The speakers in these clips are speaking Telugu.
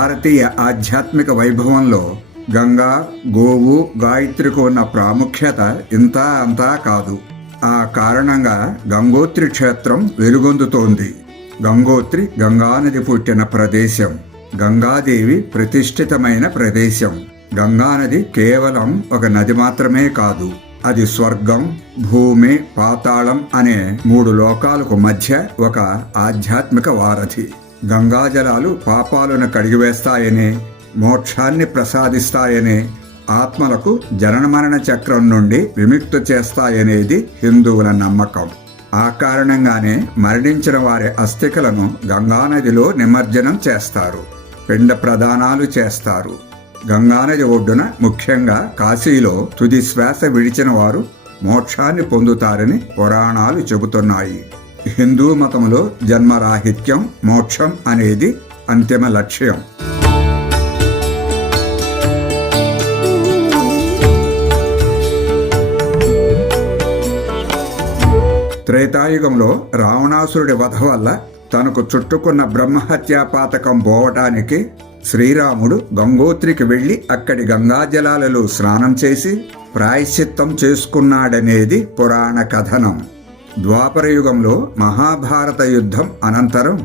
భారతీయ ఆధ్యాత్మిక వైభవంలో గంగా, గోవు, గాయత్రికి ఉన్న ప్రాముఖ్యత ఇంతా అంతా కాదు. ఆ కారణంగా గంగోత్రి క్షేత్రం వెలుగొందుతోంది. గంగోత్రి గంగానది పుట్టిన ప్రదేశం. గంగాదేవి ప్రతిష్ఠితమైన ప్రదేశం. గంగానది కేవలం ఒక నది మాత్రమే కాదు, అది స్వర్గం, భూమి, పాతాళం అనే 3 లోకాలకు మధ్య ఒక ఆధ్యాత్మిక వారధి. గంగాజలాలు పాపాలను కడిగివేస్తాయని, మోక్షాన్ని ప్రసాదిస్తాయని, ఆత్మలకు జనన మరణ చక్రం నుండి విముక్తి చేస్తాయనేది హిందువుల నమ్మకం. ఆ కారణంగానే మరణించిన వారి అస్థికలను గంగానదిలో నిమజ్జనం చేస్తారు, పిండ ప్రదానాలు చేస్తారు. గంగానది ఒడ్డున, ముఖ్యంగా కాశీలో తుది శ్వాస విడిచిన వారు మోక్షాన్ని పొందుతారని పురాణాలు చెబుతున్నాయి. హిందూ మతంలో జన్మరాహిత్యం, మోక్షం అనేది అంతిమ లక్ష్యం. త్రేతాయుగంలో రావణాసురుడి వధ వల్ల తనకు చుట్టుకున్న బ్రహ్మహత్యా పాతకం పోవటానికి శ్రీరాముడు గంగోత్రికి వెళ్లి అక్కడి గంగాజలాలలో స్నానం చేసి ప్రాయశ్చిత్తం చేసుకున్నాడనేది పురాణ కథనం. ద్వాపర యుగంలో మహాభారత యుద్ధం అనంతరం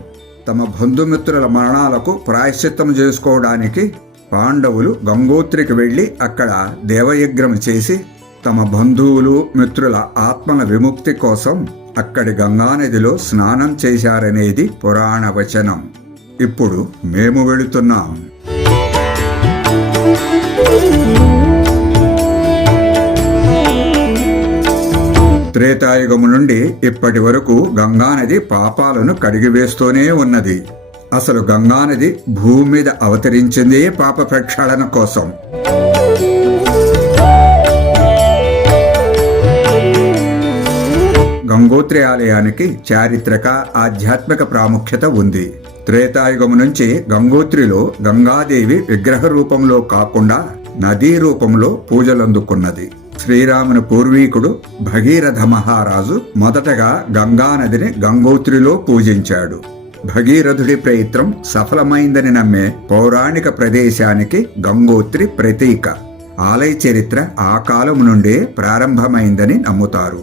తమ బంధుమిత్రుల మరణాలకు ప్రాయశ్చిత్తం చేసుకోవడానికి పాండవులు గంగోత్రికి వెళ్లి అక్కడ దేవయజ్ఞం చేసి తమ బంధువులు, మిత్రుల ఆత్మల విముక్తి కోసం అక్కడి గంగానదిలో స్నానం చేశారనేది పురాణ వచనం. ఇప్పుడు మేము వెళుతున్నాం. త్రేతాయుగము నుండి ఇప్పటి వరకు గంగానది పాపాలను కడిగివేస్తూనే ఉన్నది. అసలు గంగానది భూమి మీద అవతరించిందే పాప ప్రక్షాళన కోసం. గంగోత్రి ఆలయానికి చారిత్రక, ఆధ్యాత్మిక ప్రాముఖ్యత ఉంది. త్రేతాయుగము నుంచి గంగోత్రిలో గంగాదేవి విగ్రహ రూపంలో కాకుండా నదీ రూపంలో పూజలందుకున్నది. శ్రీరాముని పూర్వీకుడు భగీరథ మహారాజు మొదటగా గంగానదిని గంగోత్రిలో పూజించాడు. భగీరథుడి ప్రయత్నం సఫలమైందని నమ్మే పౌరాణిక ప్రదేశానికి గంగోత్రి ప్రతీక. ఆలయ చరిత్ర ఆ కాలం నుండే ప్రారంభమైందని నమ్ముతారు.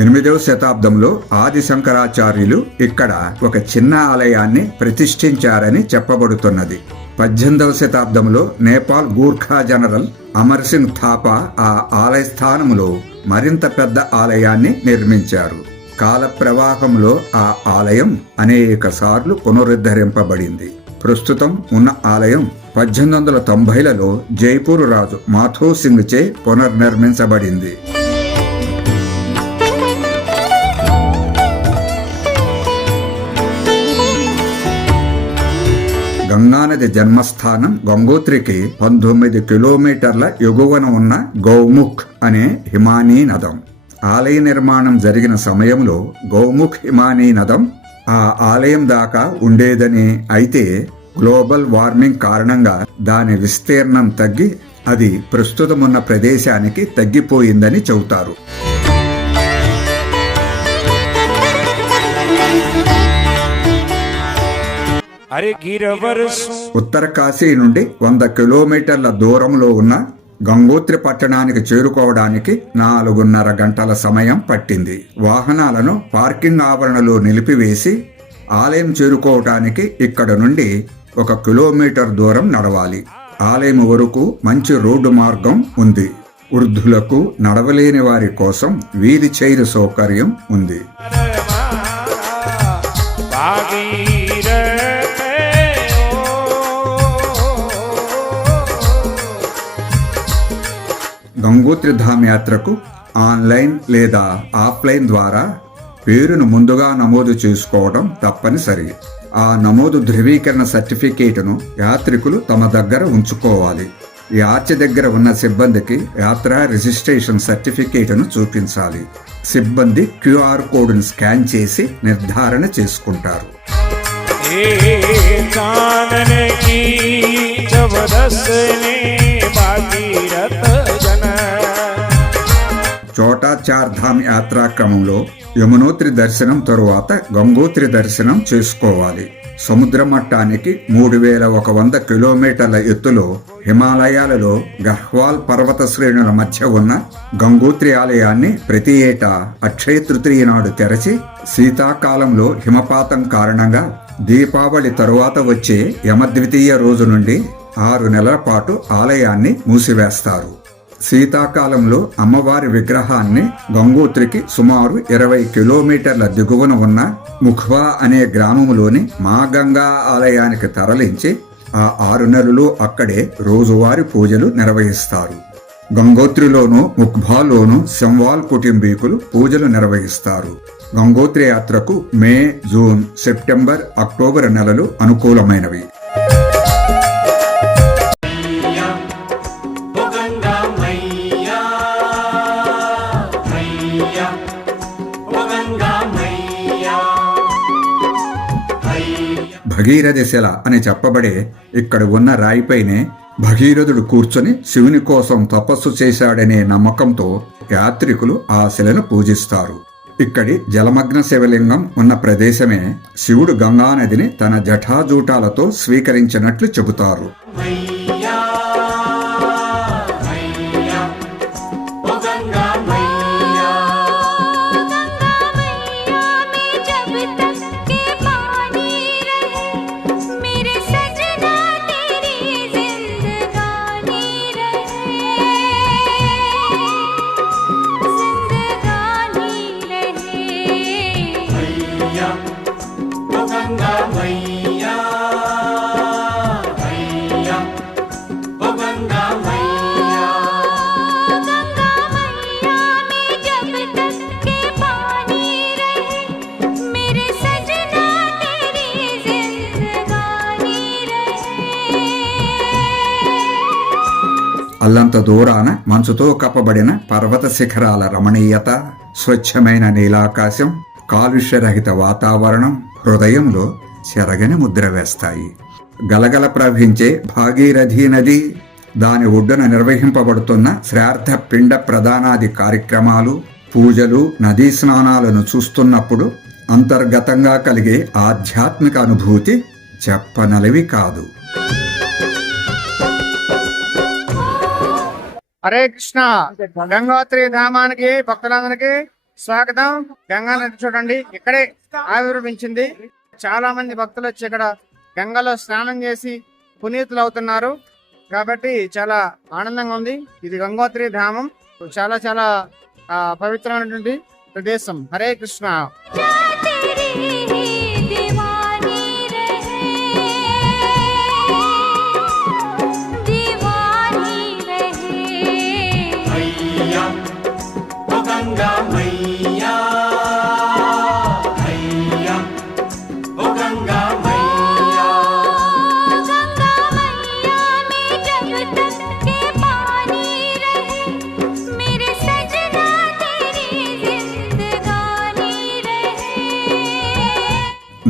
8వ శతాబ్దంలో ఆది శంకరాచార్యులు ఇక్కడ ఒక చిన్న ఆలయాన్ని ప్రతిష్ఠించారని చెప్పబడుతున్నది. 18వ శతాబ్దంలో నేపాల్ గూర్ఖా జనరల్ అమర్ సింగ్ థాపా ఆ ఆలయ స్థానంలో మరింత పెద్ద ఆలయాన్ని నిర్మించారు. కాల ప్రవాహంలో ఆ ఆలయం అనేక సార్లు పునరుద్ధరింపబడింది. ప్రస్తుతం ఉన్న ఆలయం 1890లలో జైపూర్ రాజు మాథో సింగ్ చే పునర్నిర్మించబడింది. గంగానది జన్మస్థానం గంగోత్రికి 19 కిలోమీటర్ల ఎగువన ఉన్న గౌముఖ్ అనే హిమానీ నదం. ఆలయ నిర్మాణం జరిగిన సమయంలో గౌముఖ్ హిమానీ నదం ఆ ఆలయం దాకా ఉండేదని, అయితే గ్లోబల్ వార్మింగ్ కారణంగా దాని విస్తీర్ణం తగ్గి అది ప్రస్తుతమున్న ప్రదేశానికి తగ్గిపోయిందని చెబుతారు. ఉత్తర కాశీ నుండి 100 కిలోమీటర్ల దూరంలో ఉన్న గంగోత్రి పట్టణానికి చేరుకోవడానికి 4.5 గంటల సమయం పట్టింది. వాహనాలను పార్కింగ్ ఆవరణలో నిలిపివేసి ఆలయం చేరుకోవటానికి ఇక్కడ నుండి 1 కిలోమీటర్ దూరం నడవాలి. ఆలయం వరకు మంచి రోడ్డు మార్గం ఉంది. వృద్ధులకు, నడవలేని వారి కోసం వీధి చైర్ సౌకర్యం ఉంది. గంగోత్రి ధామ్ యాత్రకు ఆన్లైన్ లేదా ఆఫ్లైన్ ద్వారా పేరును ముందుగా నమోదు చేసుకోవడం తప్పనిసరి. ఆ నమోదు ధృవీకరణ సర్టిఫికేటును యాత్రికులు తమ దగ్గర ఉంచుకోవాలి. ఈ ఆర్చ్ దగ్గర ఉన్న సిబ్బందికి యాత్రా రిజిస్ట్రేషన్ సర్టిఫికేటును చూపించాలి. సిబ్బంది QR కోడ్ను స్కాన్ చేసి నిర్ధారణ చేసుకుంటారు. చోటా చార్ధామ్ యాత్రాక్రమంలో యమునోత్రి దర్శనం తరువాత గంగోత్రి దర్శనం చేసుకోవాలి. సముద్ర మట్టానికి 3100 కిలోమీటర్ల ఎత్తులో హిమాలయాలలో గహ్వాల్ పర్వత శ్రేణుల మధ్య ఉన్న గంగోత్రి ఆలయాన్ని ప్రతి ఏటా అక్షయ తృతీయ నాడు తెరచి శీతాకాలంలో హిమపాతం కారణంగా దీపావళి తరువాత వచ్చే యమద్వితీయ రోజు నుండి 6 నెలల పాటు ఆలయాన్ని మూసివేస్తారు. శీతాకాలంలో అమ్మవారి విగ్రహాన్ని గంగోత్రికి సుమారు 20 కిలోమీటర్ల దిగువన ఉన్న ముఖ్వా అనే గ్రామంలోని మా గంగా ఆలయానికి తరలించి ఆ 6 నెలలు అక్కడే రోజువారీ పూజలు నిర్వహిస్తారు. గంగోత్రిలోనూ ముఖ్వాలోనూ సంవాల్ కుటుంబీకులు పూజలు నిర్వహిస్తారు. గంగోత్రి యాత్రకు మే, జూన్, సెప్టెంబర్, అక్టోబర్ నెలలు అనుకూలమైనవి. భగీరథ శిల అని చెప్పబడే ఇక్కడ ఉన్న రాయిపైనే భగీరథుడు కూర్చొని శివుని కోసం తపస్సు చేశాడనే నమ్మకంతో యాత్రికులు ఆ శిలను పూజిస్తారు. ఇక్కడి జలమగ్న శివలింగం ఉన్న ప్రదేశమే శివుడు గంగానదిని తన జటాజూటాలతో స్వీకరించినట్లు చెబుతారు. అల్లంత దూరాన మంచుతో కప్పబడిన పర్వత శిఖరాల రమణీయత, స్వచ్ఛమైన నీలాకాశం, కాలుష్యరహిత వాతావరణం హృదయంలో చెరగని ముద్ర వేస్తాయి. గలగల ప్రవహించే భాగీరథీ నది, దాని ఒడ్డున నిర్వహింపబడుతున్న శ్రార్థ పిండ ప్రదానాది కార్యక్రమాలు, పూజలు, నదీ స్నానాలను చూస్తున్నప్పుడు అంతర్గతంగా కలిగే ఆధ్యాత్మిక అనుభూతి చెప్పనలవి కాదు. హరే కృష్ణ. గంగోత్రి ధామానికి భక్తులందరికీ స్వాగతం. గంగా నది చూడండి ఇక్కడే ఆవిర్భవించింది. చాలా మంది భక్తులు వచ్చి ఇక్కడ గంగలో స్నానం చేసి పునీతులు అవుతున్నారు. కాబట్టి చాలా ఆనందంగా ఉంది. ఇది గంగోత్రి ధామం, చాలా చాలా పవిత్రమైనటువంటి ప్రదేశం. హరే కృష్ణ.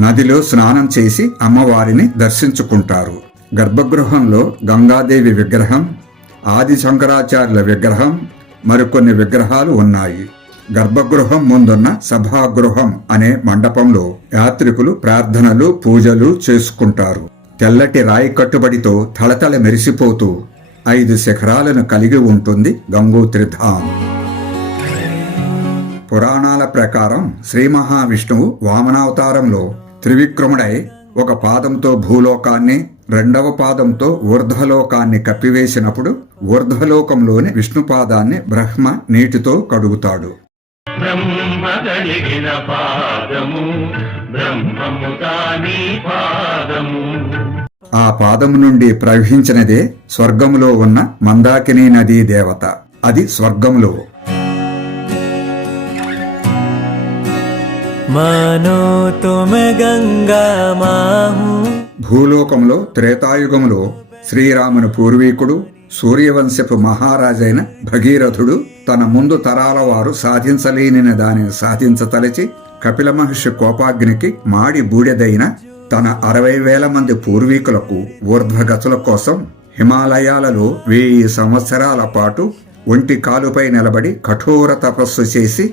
నదిలో స్నానం చేసి అమ్మవారిని దర్శించుకుంటారు. గర్భగృహంలో గంగాదేవి విగ్రహం, ఆది శంకరాచార్యుల విగ్రహం, మరికొన్ని విగ్రహాలు ఉన్నాయి. గర్భగృహం ముందున్న సభాగృహం అనే మండపంలో యాత్రికులు ప్రార్థనలు, పూజలు చేసుకుంటారు. తెల్లటి రాయి కట్టుబడితో తళతళ మెరిసిపోతూ 5 శిఖరాలను కలిగి ఉంటుంది గంగోత్రి ధామ్. పురాణాల ప్రకారం శ్రీ మహావిష్ణువు వామనావతారంలో త్రివిక్రముడై ఒక పాదంతో భూలోకాన్ని, రెండవ పాదంతో ఊర్ధ్వలోకాన్ని కప్పివేసినప్పుడు ఊర్ధ్వలోకంలోని విష్ణుపాదాన్ని బ్రహ్మ నీటితో కడుగుతాడు. ఆ పాదము నుండి ప్రవహించినదే స్వర్గములో ఉన్న మందాకినీ నదీ దేవత. అది స్వర్గంలో. మానో తుమ గంగా మాహు. భూలోకంలో త్రేతాయుగంలో శ్రీరాముని పూర్వీకుడు, సూర్యవంశపు మహారాజైన భగీరథుడు తన ముందు తరాల వారు సాధించలేని దానిని సాధించతలచి కపిల మహర్షి కోపాగ్నికి మాడి బూడిదైన తన 60,000 మంది పూర్వీకులకు ఊర్ధ్వగతుల కోసం హిమాలయాలలో 1000 సంవత్సరాల పాటు ఒంటి కాలుపై నిలబడి కఠోర తపస్సు చేసి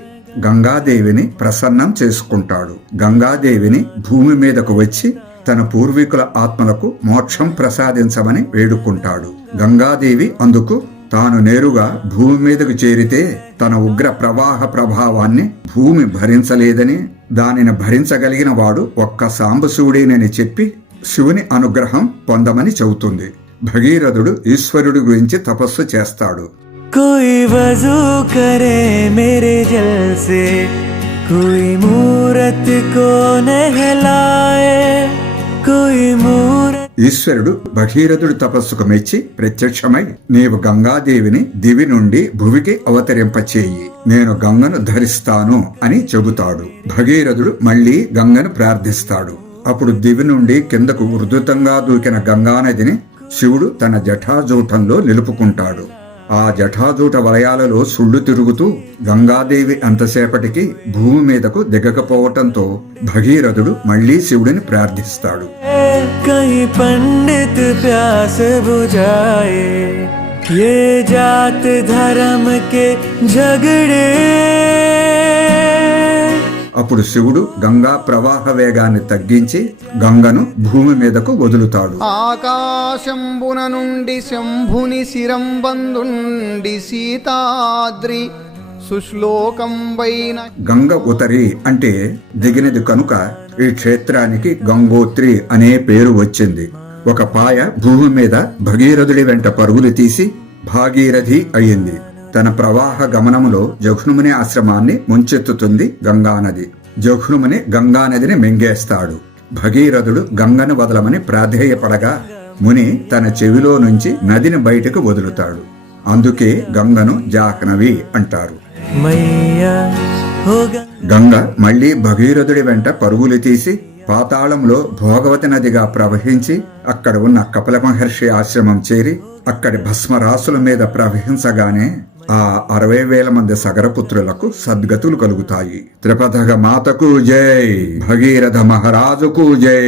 గంగాదేవిని ప్రసన్నం చేసుకుంటాడు. గంగాదేవిని భూమి మీదకు వచ్చి తన పూర్వీకుల ఆత్మలకు మోక్షం ప్రసాదించమని వేడుకుంటాడు. గంగాదేవి అందుకు తాను నేరుగా భూమి మీదకు చేరితే తన ఉగ్ర ప్రవాహ ప్రభావాన్ని భూమి భరించలేదని, దానిని భరించగలిగిన వాడు ఒక్క సాంబశివుడేనని చెప్పి శివుని అనుగ్రహం పొందమని చెబుతుంది. భగీరథుడు ఈశ్వరుడి గురించి తపస్సు చేస్తాడు. कोई वजू करे मेरे जल से, कोई मूरत को नहलाए, कोई मूरत. ఈశ్వరుడు భగీరథుడి తపస్సుకు మెచ్చి ప్రత్యక్షమై, నీవు గంగాదేవిని దివి నుండి భువికి అవతరింపచేయి, నేను గంగను ధరిస్తాను అని చెబుతాడు. భగీరథుడు మళ్లీ గంగను ప్రార్థిస్తాడు. అప్పుడు దివి నుండి కిందకు ఉధృతంగా దూకిన గంగానదిని శివుడు తన జటాజూటంలో నిలుపుకుంటాడు. ఆ జటాజూట వలయాలలో సుళ్ళు తిరుగుతూ గంగాదేవి అంతసేపటికి భూమి మీదకు దిగకపోవటంతో భగీరథుడు మళ్లీ శివుడిని ప్రార్థిస్తాడు. कहीं पंडित प्यास बुझाए, ये जात धर्म के झगड़े. అప్పుడు శివుడు గంగా ప్రవాహ వేగాన్ని తగ్గించి గంగను భూమి మీదకు వదులుతాడు. ఆకాశంబున నుండి శంభుని శిరంబందుండి సీతాద్రి సుశ్లోకంబైన. గంగ ఉతరి అంటే దిగినది కనుక ఈ క్షేత్రానికి గంగోత్రి అనే పేరు వచ్చింది. ఒక పాయ భూమి మీద భగీరథుడి వెంట పరుగులు తీసి భాగీరథి అయింది. తన ప్రవాహ గమనములో జఘ్నుముని ఆశ్రమాన్ని ముంచెత్తుతుంది గంగానది. జఘ్నుముని గంగానదిని మింగేస్తాడు. భగీరథుడు గంగను వదలమని ప్రాధేయపడగా ముని తన చెవిలో నుంచి నదిని బయటకు వదులుతాడు. అందుకే గంగను జాహ్నవి అంటారు. मैया होगा గంగ మళ్లీ భగీరథుడి వెంట పరుగులు తీసి పాతాళంలో భోగవతి నదిగా ప్రవహించి అక్కడ ఉన్న కపిల మహర్షి ఆశ్రమం చేరి అక్కడి భస్మరాసుల మీద ప్రవహించగానే ఆ 60,000 మంది సగరపుత్రులకు సద్గతులు కలుగుతాయి. త్రిపథగ మాతకు జై, భగీరథ మహారాజుకు జై.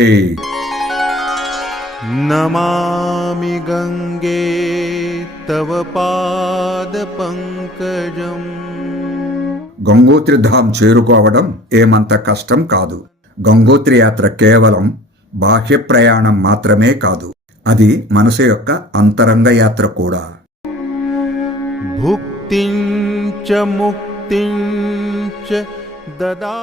నమామి గంగే తవ పాద పంకజం. గంగోత్రి ధామ్ చేరుకోవడం ఏమంత కష్టం కాదు. గంగోత్రి యాత్ర కేవలం బాహ్య ప్రయాణం మాత్రమే కాదు, అది మనసు యొక్క అంతరంగ యాత్ర కూడా. భుక్తిం చ ముక్తిం చ దదా.